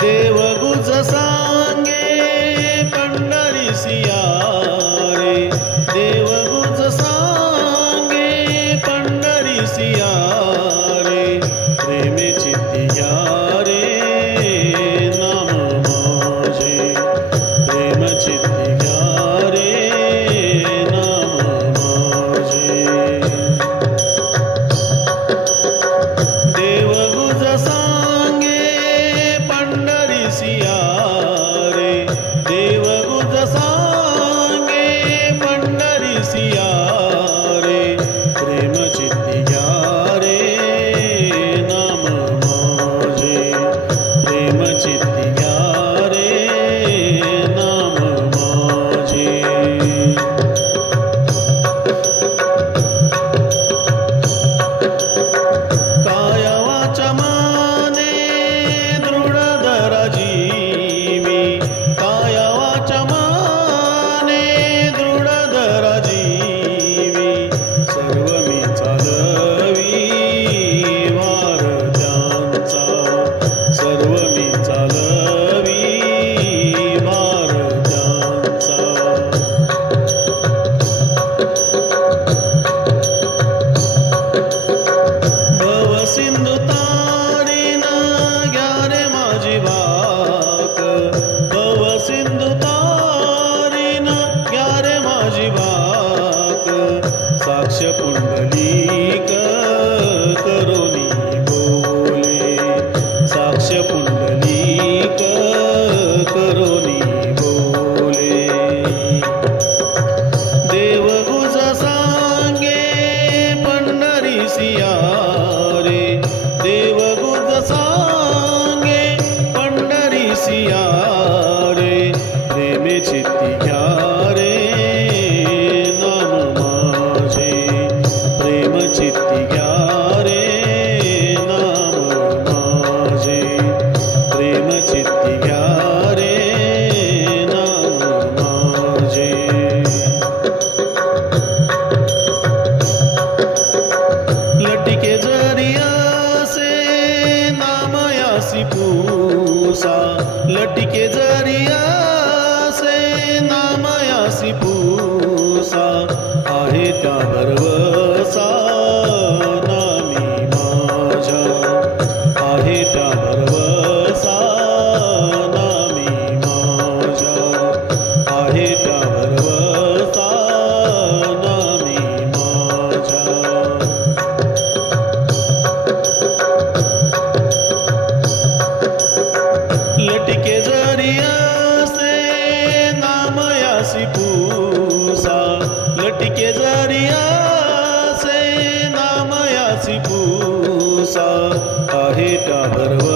देवगुज सांगे पंढरीसिया रे, देवगुज सांगे पंढरीसिया रे, प्रेमे चित्तिया रे नाम माझे, प्रेम चित्तिया रे नाम माझे. देवगुज सांगे पंढरीसिया रे, देवगुज सांगे पंढरीसिया रे, प्रेम चित्तिया रे नाम माझे, प्रेम चित्तिया रे नाम माझे. काय वाचा माने दृढ धरा जीवी, काय वाचा माने दृढ धरा जीवी, सर्व मी चालवी वार त्यांचा, सर्व मी चालवी वार त्यांचा. भवसिंधू तारीन घ्या रे माझी वाक, भवसिंधू तारीन घ्या रे माझी वाक, साक्ष पुंडलीक करोनी बोले, साक्ष पुंडलीक करोनी बोले. देवगुज सांगे पंढरीसिया रे, देवगुज सांगे पंढरीसिया रे, प्रेमे चित्तिया रे नाम माझे, प्रेम चित्तिया रे नाम माझे, प्रेम चित्तिया रे नाम माझे. लटिके जरिया से नामयासी पूसा, लटिके जरिया से नामयासी पूसा, आहे त्या भरवसा नामी माझ्या, आहे त्या भरवसा नामी माझ्या, आहे त्या भरवसा नामी माझ्या. लटिके जरिया से नामयासी पूसा, लटिके जरिया से नामयासी पूसा, आहे त्या भरव